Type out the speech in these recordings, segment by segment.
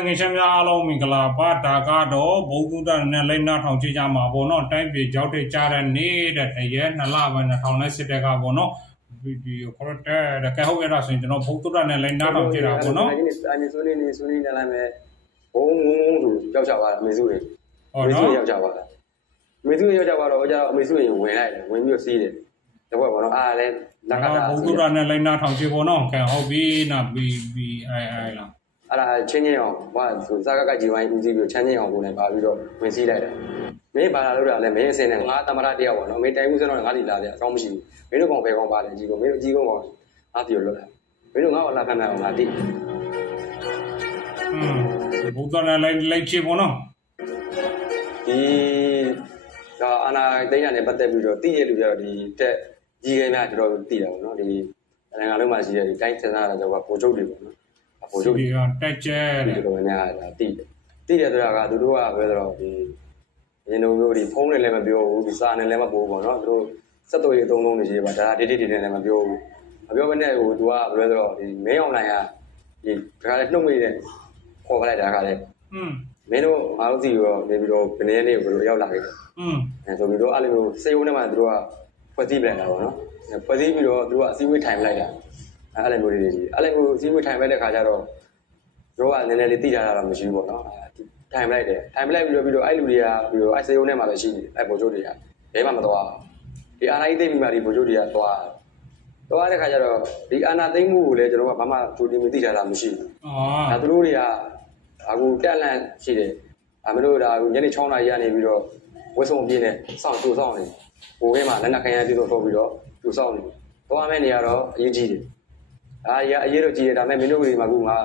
ငယ်ချင်းများအားလုံးမင်္ဂလာပါဒါကတော့ဘုံကူတနဲ့လိမ့်နာထောင်ချကြမှာပေါ့နော်တိုင်းပြည်ကြောက်တဲ့ကြားတဲ့နေတဲ့တရက်2လပိုင်း2010တက်ကပေါ့နော်ဗီဒီယိုခေါ်တဲ့ကဲဟုတ်ရတာဆိုရင်ကျွန်တော်ဘုံကူတနဲ့လိမ့်နာထောင်ချတာပေါ့နော်အမေဆိုနေနေလိုက်မယ်ဘုံဆိုကြောက်ကြပါလားအမေစုတွေဟုတ်နော်ကြောက်ကြပါလားအမေစုတွေကြောက်ကြပါတော့ကြာအမေစုတွေဝင်လိုက်တယ်ဝင်ပြီးတော့စီးတယ်တကွက်ပေါ့နော်အားလည်းလက်ကတာဘုံကူတနဲ့လိမ့်နာထောင်ချပေါ့နော်ကဲဟုတ်ပြီနာဘီလားအဲ့ဒါချင်းချင်းအောင်ဘာဆိုစားကကကြီးဝိုင်းဦးစီးပြီးချမ်းချင်းအောင်ကိုလည်းပါပြီးတော့ဝင်စီးလိုက်တယ်မင်းဘာလာလို့တာလဲမင်းအစင်းနဲ့ငါတမရတယောက်ပေါ့နော်မင်းတိုင်ဦးစင်းတော့ငါဒီလာတယ်အကောင်းမရှိဘူးမင်းတို့ကောင်ဘယ်ကောင်ပါလဲကြီးကောင်မင်းတို့ကြီးကောင်ကောင်အားပြောလို့လားမင်းတို့ငါ့ကိုလာဖမ်းမှအောင်ငါတိဘုဒ္ဓနဲ့လိုက်ချေပေါ့နော်ဒီကအာနာသိန်းနဲ့ပတ်သက်ပြီးတော့တည်ရလူကြတော့ဒီတက်ကြီးခဲများတော်တော်တည်တာပေါ့နော်ဒီနိုင်ငံလုံးမှာရှိတဲ့ဒီတိုင်းစင်စားတာဆိုတော့ပိုချုပ်တွေပေါ့နော်ပိုချုပ်တွေကတက်ကျဲတယ်တော်တော်များတာတည်တယ်ဆိုတာကသူတို့ကပဲဆိုတော့ဒီရင်းတို့မျိုးဒီဖုန်းနဲ့လည်းမပြောဘူးဒီစာနဲ့လည်းမပို့ဘူးပေါ့နော်သူတို့စက်တော်ရေးအသုံးလုံးတွေရှိပါဒါတိတိတိနဲ့လည်းမပြောဘူးမပြောဘဲနဲ့ဟိုသူကဘယ်လိုဆိုတော့ဒီမင်းအောင်နိုင်ကဒီဒါကလည်းနှုတ်မိတဲ့ခေါ်ပလိုက်တာကလည်းမင်းတို့အားလုံးစီရောနေပြီးတော့ဘယ်နည်းလေးကိုဘယ်လိုရောက်လာခဲ့အဲဆိုပြီးတော့အဲ့လိုမျိုးစေယုံထဲမှာသူတို့ကဖွဲ့စည်းပြန်တာပေါ့နော်ဖွဲ့စည်းပြီးတော့သူတို့ကအစည်းအဝေးထိုင်လိုက်တာအဲ့လိုမျိုးတွေကြီးအဲ့လိုမျိုးအစည်းအဝေးထိုင်လိုက်တဲ့ခါကျတော့တို့ကနည်းနည်းလေးသိကြတာတော့မရှိဘူးပေါ့နော်ထိုင်လိုက်တယ်ထိုင်လိုက်ပြီးတော့အဲ့လူတွေကပြီးတော့အဲ့စေယုံထဲမှာပဲရှိနေအဲ့ဗိုလ်ချုပ်တွေကဘယ်မှမသွားဒီအာဏာကြီးသိပြီးမှဒီဗိုလ်ချုပ်တွေကသွားတဲ့ခါကျတော့ဒီအာဏာသိမ်းမှုကိုလည်းကျွန်တော်ကဘာမှကြိုတင်မသိကြတာမရှိဘူးဒါသူတို့တွေကအခုတက်လန့်ရှိတယ်မလို့ဒါညနေ6နာရီကနေပြီးတော့ဝက်ဆုံးပြင်းနဲ့စောင့်ကြိုးဆောင်နေဟိုထဲမှာလက်နက်ခိုင်ရည်ထုတ်ပြီးတော့ကြိုးဆောင်နေသွားမယ့်နေရာတော့အရေးကြီးတယ်အရေးတော့ကြီးတယ်ဒါပေမဲ့မင်းတို့တွေမှာကငါ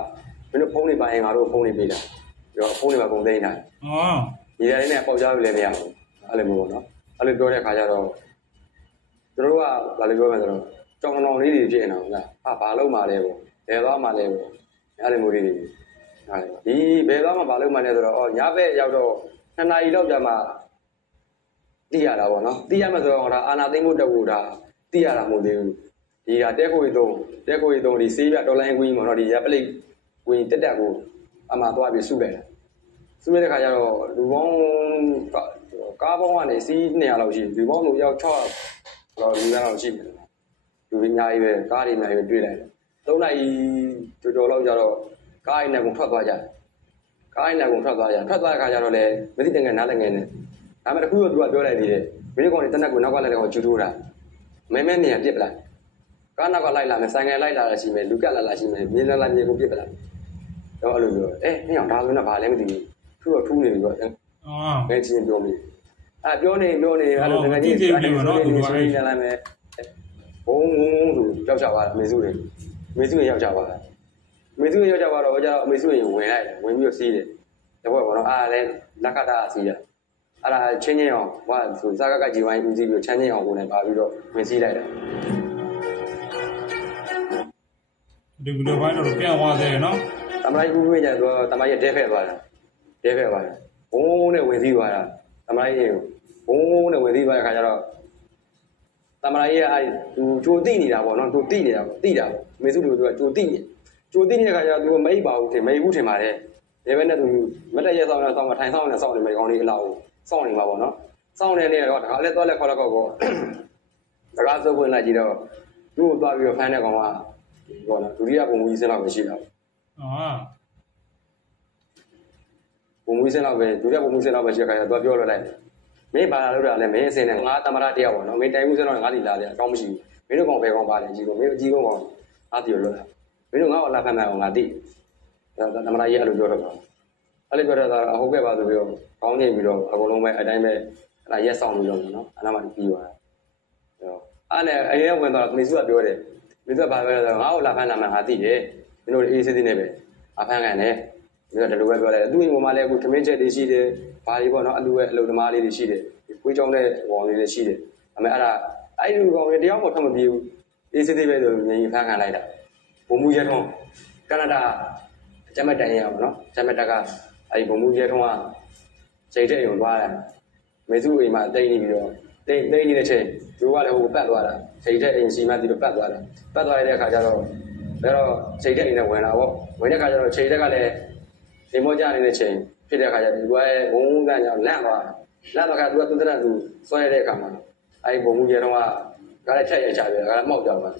မင်းတို့ဖုန်းတွေပါရင်ငါတို့ဖုန်းတွေပေးတာပြီးတော့ဖုန်းတွေမှာပုံသိမ်းတာညီရလေးနဲ့ပေါက်ကြားလို့လည်းမရဘူးအဲ့လိုမျိုးပေါ့နော်အဲ့လိုပြောတဲ့ခါကျတော့သူတို့ကဘာလို့ပြောမလဲဆိုတော့ကြောင်တောင်လေးတွေဖြစ်နေတာဟုတ်လားဘာလို့မှလဲပေါ့ဘယ်သွားမှလဲပေါ့အဲ့လိုမျိုးလေးတွေဒီဘယ်သွားမှဘာလို့မှလဲဆိုတော့ညဘက်ရောက်တော့2နာရီလောက်ကြာမှသိရတာပေါ့နော်သိရမှဆိုတော့ဒါအာနာသိမ့်မှုတက်ဖို့ဒါသိရတာမဟုတ်သေးဘူးဒီကတဲခိုရီသုံးဒီဆေးပြဒေါ်လာကွင်းပေါ့နော်ဒီရပလိတ်ကွင်းတက်ကိုအမှသွားပြီးစုလိုက်တာစုလိုက်တဲ့ခါကျတော့လူပေါင်းကားပေါင်းကနေစီး200လောက်ရှိလူပေါင်းတို့ရောက်6လောက်လူလောက်ရှိတယ်လူအများကြီးပဲကားတွေအများကြီးတွေ့လိုက်တယ်3နာရီတော်လောက်ကျတော့ကားအိမ်နဲ့ကုန်ထွက်သွားကြတယ်ထွက်သွားတဲ့ခါကျတော့လေမသိတဲ့ငယ်နားလည်းငယ်နေဒါပေမဲ့တခုတော့သူကပြောလိုက်သေးတယ်မိနစ်ကောင်တွေတနက်ကိုနောက်ကလည်းကောင်ကျူထိုးတာမဲနေရပြစ်ပလိုက်ကားနောက်ကလိုက်လာမယ်ဆိုင်ငယ်လိုက်လာတာရှိမယ်လူကက်လာရှိမယ်မြင်းလာမြေကိုပြစ်ပလိုက်တော့အဲ့လိုပြောမင်းအောင်ဒါဆိုတော့ဘာလဲမသိဘူးထူနေပြီပေါ့ဘယ်ချင်းပြောမိပြောနေအဲ့လိုငယ်ကြီးအဲ့လိုနော်သူတို့အဲ့လာမယ်ဘုံဆိုကြောက်ကြပါလားအမေစုတွေရောက်ကြပါလားအမေစုရောက်ကြပါတော့ကြာအမေစုရင်ဝင်လိုက်တယ်ဝင်ပြီးတော့စီးတယ်တကွက်ပေါ့နော်အားလည်းလက်ကတာစီးတယ်အဲ့ဒါချင်းချင်းအောင်ဘာဆိုစားကကကြီးဝိုင်းဦးစီးပြီးချမ်းချင်းအောင်ကိုလည်းပါပြီးတော့ဝင်စီးလိုက်တယ်ဒီလိုပိုင်းတော့ပြန်သွားတယ်နော်တမိုင်းကူးဝေးကြတော့တမိုင်းရဲ့ဒဲဖက်သွားတာဘုံနဲ့ဝင်စီးသွားတာတမိုင်းရဲ့ဘုံနဲ့ဝင်စီးသွားတဲ့ခါကျတော့တမိုင်းရဲ့သူကြိုတိနေတာပေါ့နော်သူတိနေတာပေါ့တိတာပေါ့အမေစုတို့ကကြိုတိနေတဲ့ခါကျတော့သူမအိပ်ပါဘူးထင်ပါတယ်ဒါပဲနဲ့သူမတက်ရဲဆောင်နေဆောင်မထိုင်ဆောင်နေဆောင်နေမယ်ကောင်းလေးအလားကိုစောင့်နေမှာပေါ့နော်စောင့်နေနေတော့ဒါကလည်းသွားလက်ခေါ်လက်ကောက်ပေါ့ဒါကစုပ်ဝင်လိုက်ကြည့်တော့သူ့ကိုသွားပြီးတော့ဖမ်းတဲ့ကောင်ကပေါ့နော်ဒုတိယဘုံမူကြီးစင်းလောက်ပဲရှိတာပေါ့ဘုံမူကြီးစင်းလောက်ပဲဒုတိယဘုံမူကြီးစင်းလောက်ပဲရှိတဲ့ခါကျတော့ပြောလွှတ်လိုက်မင်းဘာလာလို့တာလဲမင်းအစင်းနဲ့ငါတမရတယောက်ပေါ့နော်မင်းတိုင်ဦးစင်းတော့ငါဒီလာတယ်အကောင်းမရှိဘူးမင်းတို့ကောင်ဘယ်ကောင်ပါလဲကြီးကောင်မင်းအကြီးကောင်ကောင်အားပြောလွှတ်တာမင်းတို့ငါ့ကိုလာဖမ်းမှအောင်ငါတိတမရကြီးအဲ့လိုပြောတော့အဲ့လိုပြောတော့အဟုတ်ကဲ့ပါဆိုပြီးတော့ကောင်းနေပြီးတော့အကုန်လုံးပဲအတိုင်းပဲအဲ့ဒါရက်ဆောင်ပြီးတော့နော်အနာမပြီးသွားတာအဲ့နဲ့အရင်ဝင်တော့မေစုကပြောတယ်မေစုကဘာပြောလဲဆိုတော့ငါ့ကိုလာဖမ်းလာမှငါတိတယ်မင်းတို့အေးစစ်စစ်နဲ့ပဲအဖမ်းခံတယ်ဒီကဒီလိုပဲပြောတယ်သူ့အိမ်ပေါ်မှာလည်းအခုထမင်းချက်တွေရှိတယ်ဘာတွေပေါ့နော်အလူသမားလေးတွေရှိတယ်ကိုကြောင်းတဲ့ဘောင်လေးတွေရှိတယ်ဒါပေမဲ့အဲ့လူကောင်တွေတယောက်မှထွက်မပြေဘူးအေးစစ်စစ်ပဲဆိုမြင်ဖမ်းခံလိုက်တာဘုံမူရဲထုံးကနဒါကျမတိုင်ရပါတော့ကျမတက်ကအဲ့ဘုံမူရဲထုံးကချိန်တဲ့ရုံသွားတယ်မေစုအိမ်မှာတိတ်နေပြီးတော့တိတ်နေတဲ့ချိန်သူကလည်းဟိုပတ်သွားတာချိန်တဲ့အိမ်စီမဒီလိုပတ်သွားတဲ့အခါကျတော့ဘယ်တော့ချိန်တဲ့အိမ်နဲ့ဝင်လာပေါ့ဝင်တဲ့ခါကျတော့ချိန်တဲ့ကလည်း သူ့ကိုသွားပြီးတော့ဖမ်းတဲ့ကောင်ကမေစုတွေပြောတယ်မေစုရဲ့ရုံဘုံမူရဲထုံးကချိန်တဲ့အိမ်စီမဒီလိုပတ်သွားတယ်ချိန်တဲ့အိမ်စီမဒီလိုပတ်သွားတဲ့အခါကျတော့ဘယ်တော့ချိန်တဲ့အိမ်နဲ့ဝင်လာပေါ့ဝင်တဲ့ခါကျတော့ချိန်တဲ့ကလည်းသူ့ကိုသွားပြီးတော့ဖမ်းတဲ့ကောင်ကမေစုတွေပြောတယ် ဒီမောကြနေတဲ့ချိန်ဖြစ်တဲ့အခါကျသူကဝုန်းတန်းကြောင့်လန့်သွားခါသူကသူတရသူဆွဲရတဲ့အခါမှာအဲဒီဘုံမှုရဲတော့ကလည်းဖြတ်ရချပြတယ်ကလည်းမှောက်ကြောက်တာ